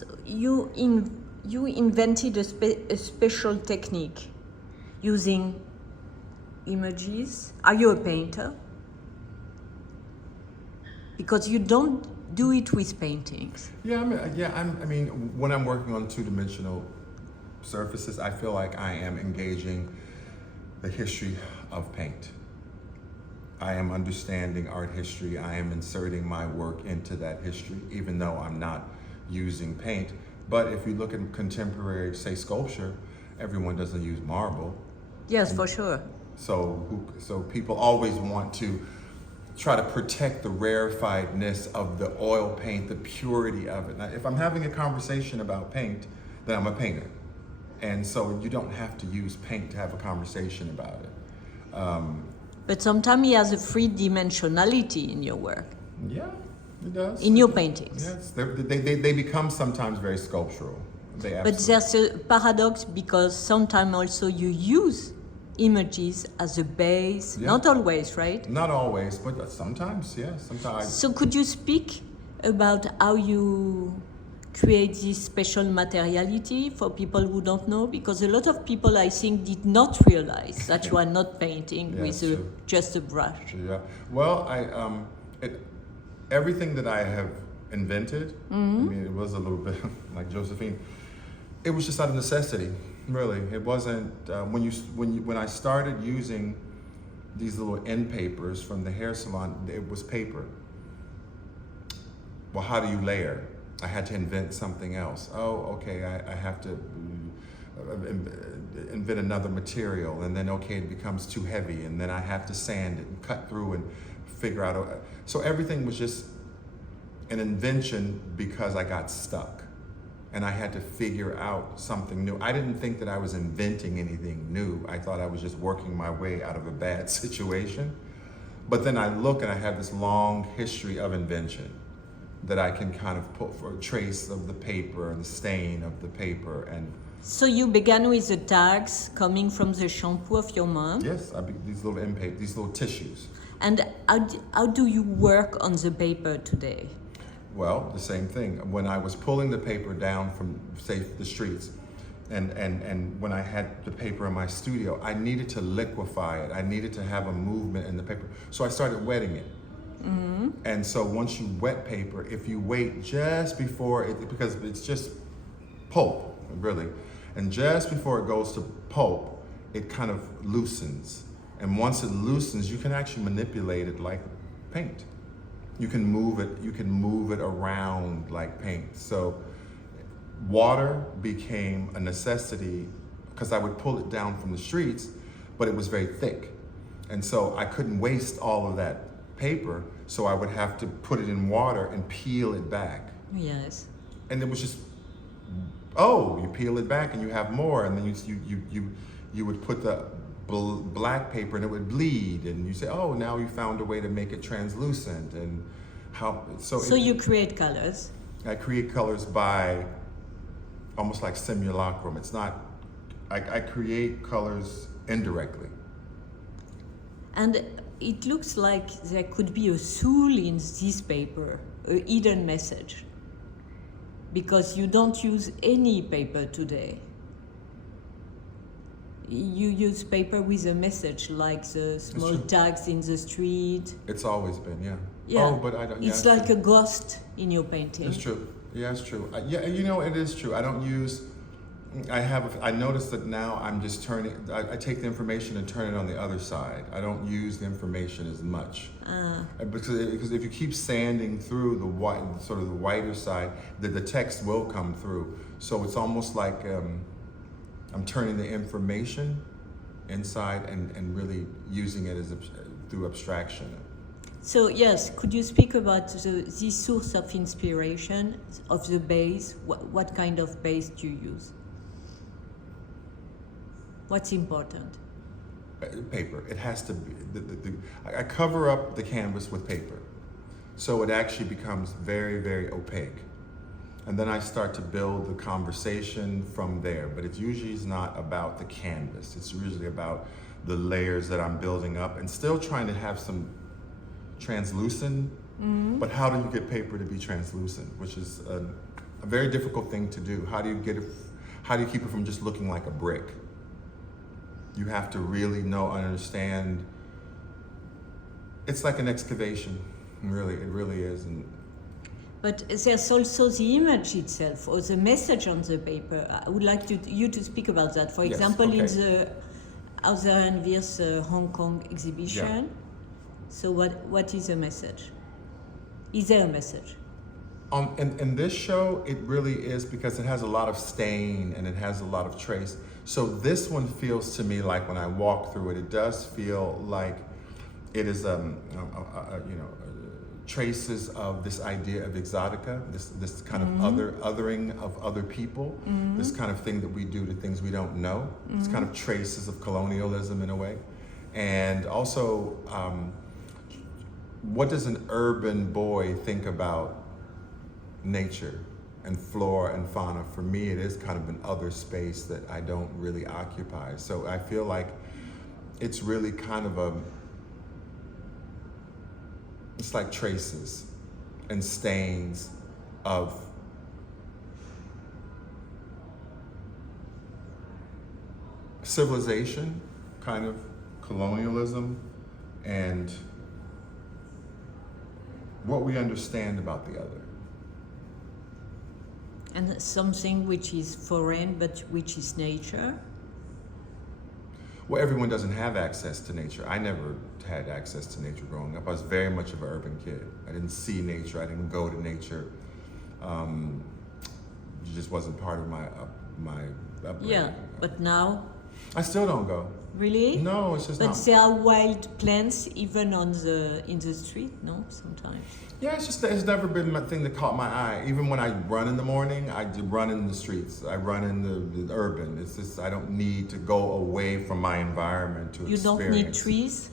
So you invented a special technique using images. Are you a painter? Because you don't do it with paintings. Yeah, I mean, when I'm working on two-dimensional surfaces, I feel like I am engaging the history of paint. I am understanding art history. I am inserting my work into that history, even though I'm not using paint. But if you look at contemporary, say, sculpture, everyone doesn't use marble. Yes, for sure. So people always want to try to protect the rarefiedness of the oil paint, the purity of it. Now, if I'm having a conversation about paint, then I'm a painter. And so you don't have to use paint to have a conversation about it. But sometimes it has a three-dimensionality in your work. Yeah, it does. In your paintings. Yes, they become sometimes very sculptural. But there's a paradox because sometimes also you use images as a base. Yeah. Not always, right? Not always, but sometimes, yeah. Sometimes. So could you speak about how you create this special materiality for people who don't know? Because a lot of people, I think, did not realize that you are not painting with just a brush. Yeah. Well, everything that I have invented, I mean, it was a little bit like Josephine. It was just out of necessity, really. It wasn't when I started using these little end papers from the hair salon. It was paper. Well, how do you layer? I had to invent something else. Oh, okay, I have to invent another material, and then okay, it becomes too heavy, and then I have to sand it and cut through and figure out. So everything was just an invention because I got stuck, and I had to figure out something new. I didn't think that I was inventing anything new. I thought I was just working my way out of a bad situation. But then I look and I have this long history of invention that I can kind of put for a trace of the paper and the stain of the paper. And so you began with the tags coming from the shampoo of your mom? yes, these little end paper, these little tissues. And how do you work on the paper today? Well, the same thing. When I was pulling the paper down from, say, the streets, and when I had the paper in my studio, I needed to liquefy it. I needed to have a movement in the paper. So I started wetting it. And so once you wet paper, if you wait just before it, because it's just pulp, really, and just before it goes to pulp, it kind of loosens. And once it loosens, you can actually manipulate it like paint. You can move it around like paint. So water became a necessity because I would pull it down from the streets, but it was very thick. And so I couldn't waste all of that paper, so I would have to put it in water and peel it back. Yes. And it was just, oh, you peel it back and you have more, and then you would put the black paper and it would bleed, and you say, oh, now you found a way to make it translucent. And how so you create colors. I create colors by almost like simulacrum. It's not, I create colors indirectly. And it looks like there could be a soul in this paper, a hidden message, because you don't use any paper today. You use paper with a message, like the small tags in the street. It's always been, yeah. Yeah. Oh, but I don't. It's like a ghost in your painting. It's true. Yeah, it's true. Yeah, you know, it is true. I don't use. I noticed that now I'm just turning. I take the information and turn it on the other side. I don't use the information as much because if you keep sanding through the white, sort of the whiter side, the text will come through. So it's almost like I'm turning the information inside and really using it as through abstraction. So yes, could you speak about this source of inspiration of the base? What kind of base do you use? What's important? Paper. It has to be. I cover up the canvas with paper, so it actually becomes very, very opaque. And then I start to build the conversation from there. But it usually is not about the canvas. It's usually about the layers that I'm building up and still trying to have some translucent. But how do you get paper to be translucent? Which is a very difficult thing to do. How do you keep it from just looking like a brick? You have to really know and understand. It's like an excavation, really, it really is. But there's also the image itself, or the message on the paper. I would like you to speak about that. For Yes, example, okay. in the Außenwirrs Hong Kong exhibition. Yeah. So what is the message? Is there a message? In this show, it really is, because it has a lot of stain and it has a lot of trace. So this one feels to me like, when I walk through it, it does feel like it is traces of this idea of exotica, this kind of othering of other people, this kind of thing that we do to things we don't know. It's kind of traces of colonialism in a way. And also, what does an urban boy think about nature and flora and fauna? For me, it is kind of an other space that I don't really occupy. So I feel like it's really kind of it's like traces and stains of civilization, kind of colonialism, and what we understand about the other. And something which is foreign, but which is nature. Well, everyone doesn't have access to nature. I never had access to nature growing up. I was very much of an urban kid. I didn't see nature. I didn't go to nature. It just wasn't part of my upbringing. Yeah, but now, I still don't go. really? No, it's just But not. there are wild plants even in the street, no? Sometimes. Yeah, it's never been my thing that caught my eye. Even when I run in the morning, I do run in the streets. I run in the urban. It's just, I don't need to go away from my environment to You experience. don't need trees?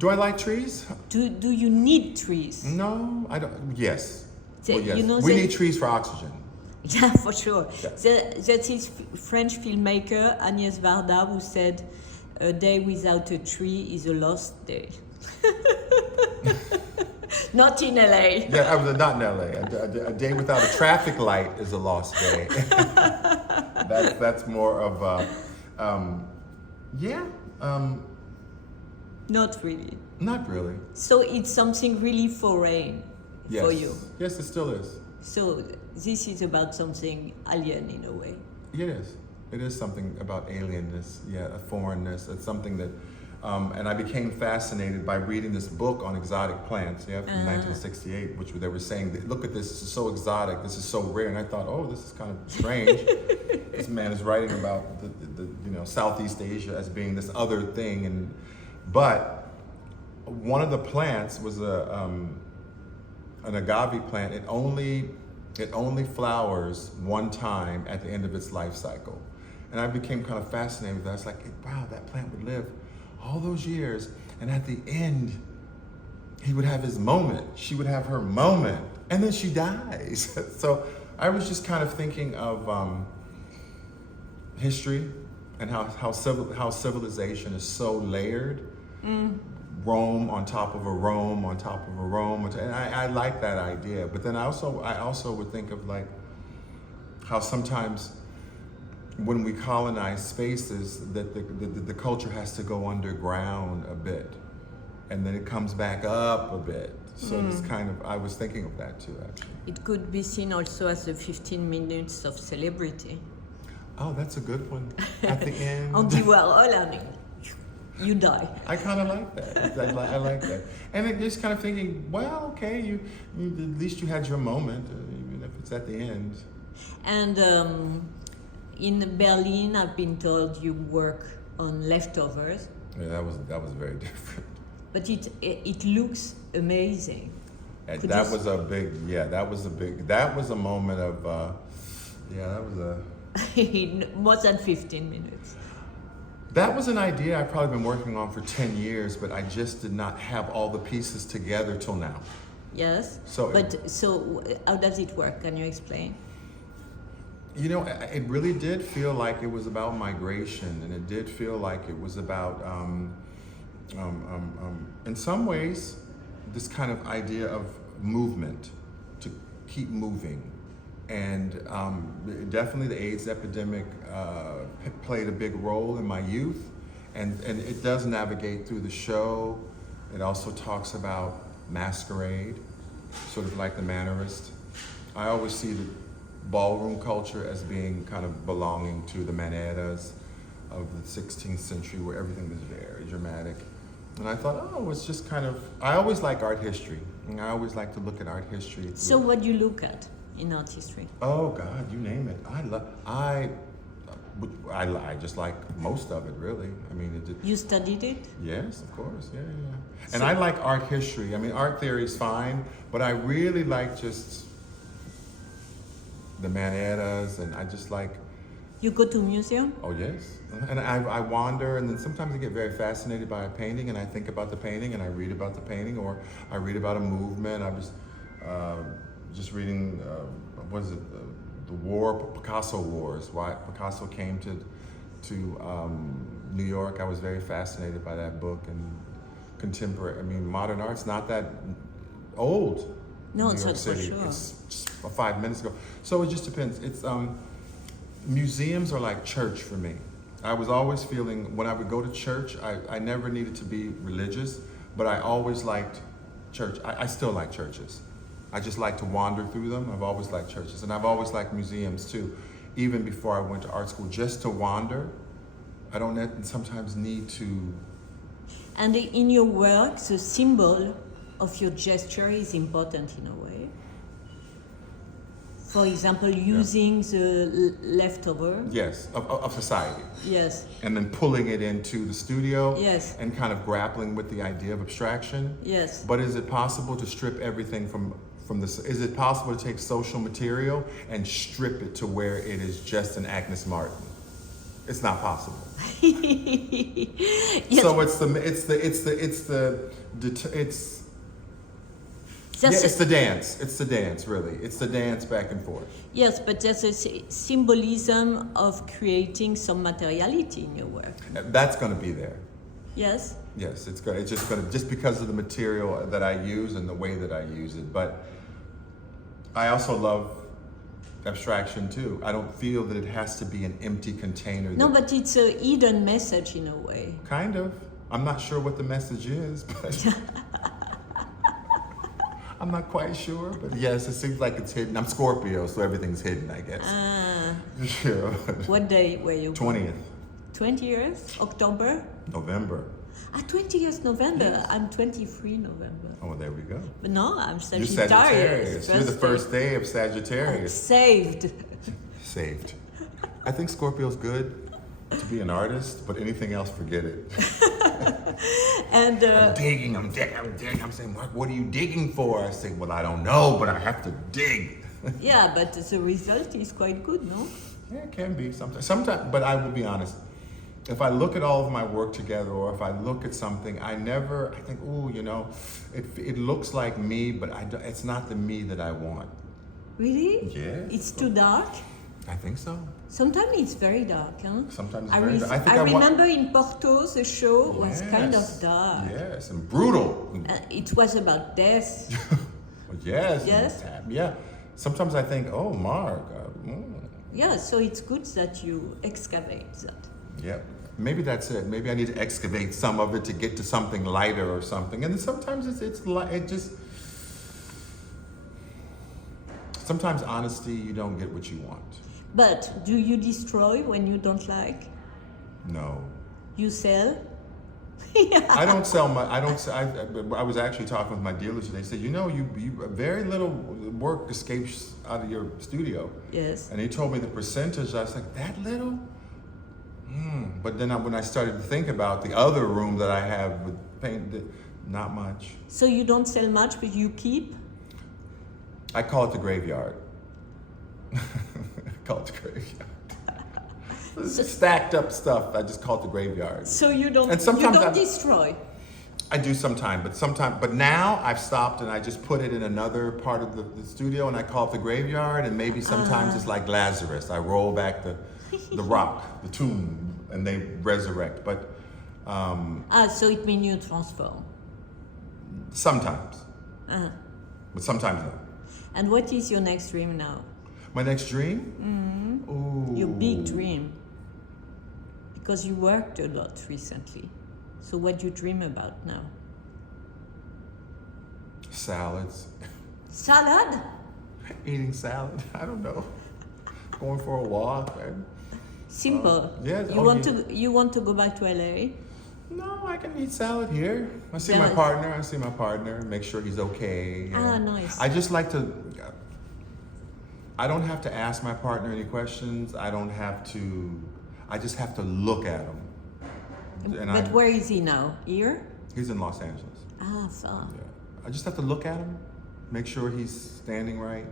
Do I like trees? Do you need trees? No, I don't. Yes. They- Well, yes. you know, We they- need trees for oxygen. Yeah, for sure. Yeah. That is French filmmaker Agnès Varda who said, "A day without a tree is a lost day." Not in LA. Yeah, I was not in LA. A day without a traffic light is a lost day. That's more of Not really. not really. So it's something really foreign Yes. for you. Yes, it still is. So this is about something alien in a way. It is. It is something about alienness, a foreignness. It's something that, and I became fascinated by reading this book on exotic plants, from 1968, which they were saying, look at this is so exotic, this is so rare. And I thought, oh, this is kind of strange. This man is writing about the Southeast Asia as being this other thing, but one of the plants was an agave plant. It only flowers one time at the end of its life cycle. And I became kind of fascinated with that. It's like, wow, that plant would live all those years, and at the end, he would have his moment. She would have her moment, and then she dies. So I was just kind of thinking of history and how civilization is so layered. Rome on top of a Rome on top of a Rome, and I like that idea. But then I also would think of like how sometimes when we colonize spaces, that the culture has to go underground a bit, and then it comes back up a bit. So this kind of, I was thinking of that too, actually. It could be seen also as the 15 minutes of celebrity. Oh, that's a good one. At the end. Andy Warhol, I mean, you die. I kind of like that. I like that. And it just kind of thinking, well, okay, you at least you had your moment, even if it's at the end. And in Berlin, I've been told you work on leftovers, Yeah, that was very different. but it looks amazing. And Could that you was that was a moment of, that was a, in more than 15 minutes. that was an idea I've probably been working on for 10 years, but I just did not have all the pieces together till now. Yes. So- So how does it work? Can you explain? It really did feel like it was about migration, and it did feel like it was about, in some ways, this kind of idea of movement, to keep moving, And definitely the AIDS epidemic played a big role in my youth. And it does navigate through the show. It also talks about masquerade, sort of like the mannerist. I always see the ballroom culture as being kind of belonging to the maneras of the 16th century, where everything was very dramatic. And I thought, oh, it's just kind of, I always like art history. And I always like to look at art history. So what do you look at in art history? Oh God, you name it. I just like most of it, really. I mean, You studied it? yes, of course, yeah. And I like art history. I mean, art theory is fine, but I really like just the maneras, and I just like. You go to museum? Oh yes, and I wander, and then sometimes I get very fascinated by a painting, and I think about the painting, and I read about the painting, or I read about a movement. I was just reading, what is it, the Picasso Wars, why Picasso came to New York. I was very fascinated by that book, and contemporary, I mean, modern art's not that old. No, in it's New York not for City. sure. It's just 5 minutes ago. So it just depends. It's museums are like church for me. I was always feeling, when I would go to church, I never needed to be religious, but I always liked church. I still like churches. I just like to wander through them. I've always liked churches, and I've always liked museums too. Even before I went to art school, just to wander. I don't sometimes need to. And in your work, the symbol of your gesture is important in a way. For example, using the leftover. Yes, of society. Yes. And then pulling it into the studio. Yes. And kind of grappling with the idea of abstraction. Yes. But is it possible to strip everything from this? Is it possible to take social material and strip it to where it is just an Agnes Martin? It's not possible. Yes. So it's the dance. It's the dance, really. It's the dance back and forth. Yes, but there's a symbolism of creating some materiality in your work. That's going to be there. Yes. Yes, it's just going to, just because of the material that I use and the way that I use it. But I also love abstraction too. I don't feel that it has to be an empty container. No, but it's a hidden message in a way. Kind of. I'm not sure what the message is, but I'm not quite sure. But yes, it seems like it's hidden. I'm Scorpio, so everything's hidden, I guess. Sure. What day were you born? 20th. 20 years? October? November. 20 years November. Yes. I'm 23 November. Oh, there we go. But no, I'm You're Sagittarius. Sagittarius. You're the first day of Sagittarius. Saved. Saved. I think Scorpio's good to be an artist, but anything else, forget it. And I'm digging. I'm saying, what are you digging for? I say, well, I don't know, but I have to dig. yeah, but the result is quite good, no? Yeah, it can be sometimes. But I will be honest. If I look at all of my work together, or if I look at something, I think, oh, it looks like me, but it's not the me that I want. Really? Yeah. It's too dark? I think so. Sometimes it's very dark, huh? Sometimes it's very dark. I remember in Porto, the show was kind of dark. Yes, and brutal. It was about death. Yes. Yes? Yeah. Sometimes I think, oh, Mark. Yeah, so it's good that you excavate that. Yeah, maybe that's it. Maybe I need to excavate some of it to get to something lighter or something. And then sometimes sometimes honesty, you don't get what you want. But do you destroy when you don't like? No. You sell? I don't sell my. I was actually talking with my dealers today. They said, you very little work escapes out of your studio. Yes. And he told me the percentage. I was like, that little. But then when I started to think about the other room that I have with paint, not much. So you don't sell much, but you keep? I call it the graveyard. Stacked up stuff. I just call it the graveyard. So you don't. And sometimes you don't destroy. I do sometimes, but now I've stopped and I just put it in another part of the studio, and I call it the graveyard. And maybe sometimes it's like Lazarus. I roll back the rock, the tomb, and they resurrect. But so it means you transform. Sometimes, but sometimes not. And what is your next dream now? My next dream? Ooh. Your big dream. Because you worked a lot recently. So what do you dream about now? Salads. Salad? Eating salad. I don't know. Going for a walk. Simple. Yeah. You want to go back to LA? No, I can eat salad here. I see Yeah. my partner. Make sure he's okay. Ah, nice. I just like to. I don't have to ask my partner any questions. I don't have to. I just have to look at him. But where is he now? Here? He's in Los Angeles. Ah, far. Yeah. I just have to look at him, make sure he's standing right,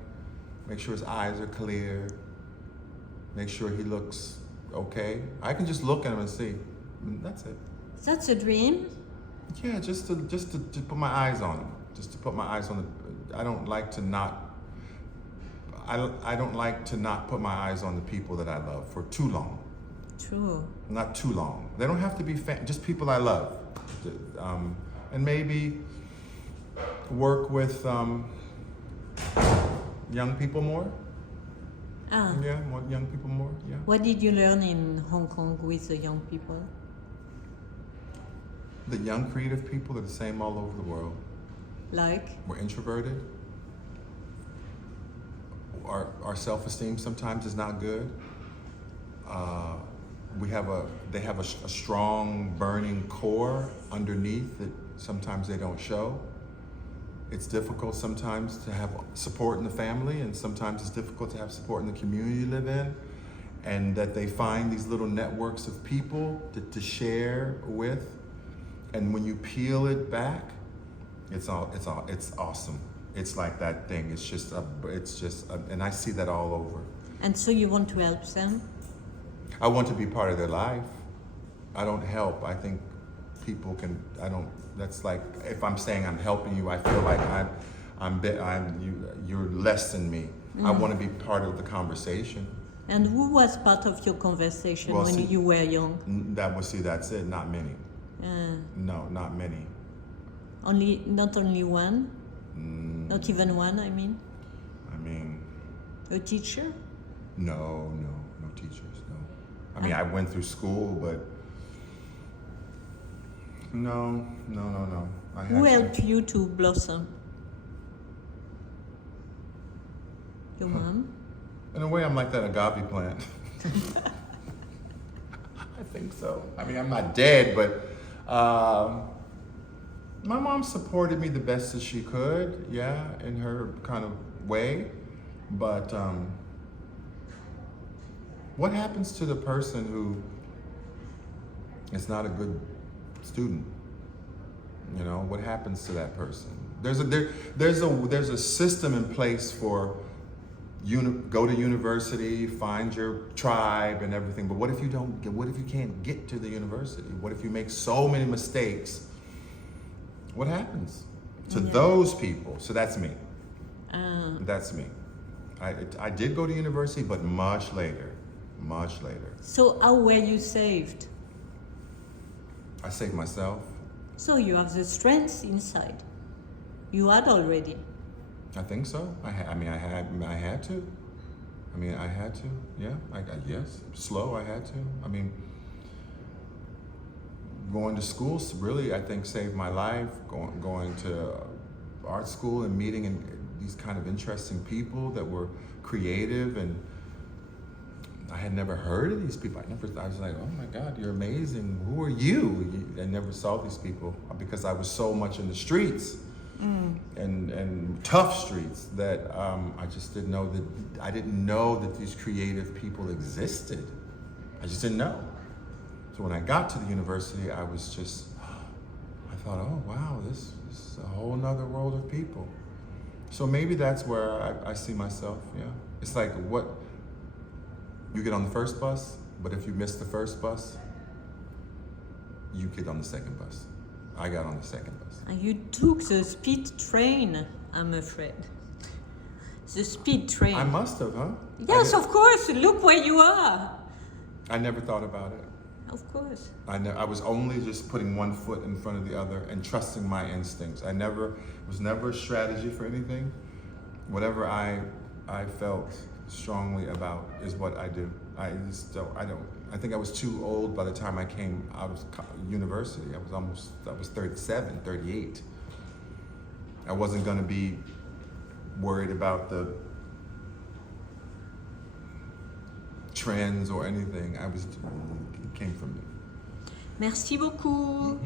make sure his eyes are clear, make sure he looks okay. I can just look at him and see. That's it. That's a dream? Yeah, just to put my eyes on him. Just to put my eyes on the. I don't like to not put my eyes on the people that I love for too long. True. Not too long. They don't have to be just people I love. And maybe work with young people more. Ah. Yeah, more young people more. Yeah. What did you learn in Hong Kong with the young people? The young creative people are the same all over the world. Like? We're introverted. Our self-esteem sometimes is not good. They have a strong burning core underneath that sometimes they don't show. It's difficult sometimes to have support in the family, and sometimes it's difficult to have support in the community you live in, and that they find these little networks of people to share with. And when you peel it back, it's awesome. It's like that thing. And I see that all over. And so you want to help them? I want to be part of their life. I don't help. I think people can. I don't. That's like if I'm saying I'm helping you, I feel like you're less than me. I want to be part of the conversation. And who was part of your conversation you were young? That's it. Not many. No, not many. Not only one? Not even one, I mean? A teacher? No teachers, no. I went through school, but no. Who helped you to blossom? Your mom? In a way, I'm like that agave plant. I think so. I'm not dead, but my mom supported me the best that she could, yeah, in her kind of way. But what happens to the person who is not a good student? You know, what happens to that person? There's a system in place for go to university, find your tribe and everything. But what if you can't get to the university? What if you make so many mistakes? What happens to those people? So that's me. That's me. I did go to university, but much later. So how were you saved? I saved myself. So you have the strength inside. You had already. I think so. I had to. I had to. Yeah. Yes. Slow. I had to. Going to school really, I think, saved my life. Going to art school and meeting these kind of interesting people that were creative, and I had never heard of these people. I was like, oh my God, you're amazing. Who are you? I never saw these people because I was so much in the streets and tough streets that I just didn't know that. I didn't know that these creative people existed. I just didn't know. So when I got to the university, I thought, oh wow, this is a whole nother world of people. So maybe that's where I see myself, yeah. It's like you get on the first bus, but if you miss the first bus, you get on the second bus. I got on the second bus. And you took the speed train, I'm afraid. The speed train. I must have, huh? Yes, of course. Look where you are. I never thought about it. Of course. I was only just putting one foot in front of the other and trusting my instincts. It was never a strategy for anything. Whatever I felt strongly about is what I do. I think I was too old by the time I came out of university. I was 37, 38. I wasn't going to be worried about the trends or anything. It came from me. Merci beaucoup.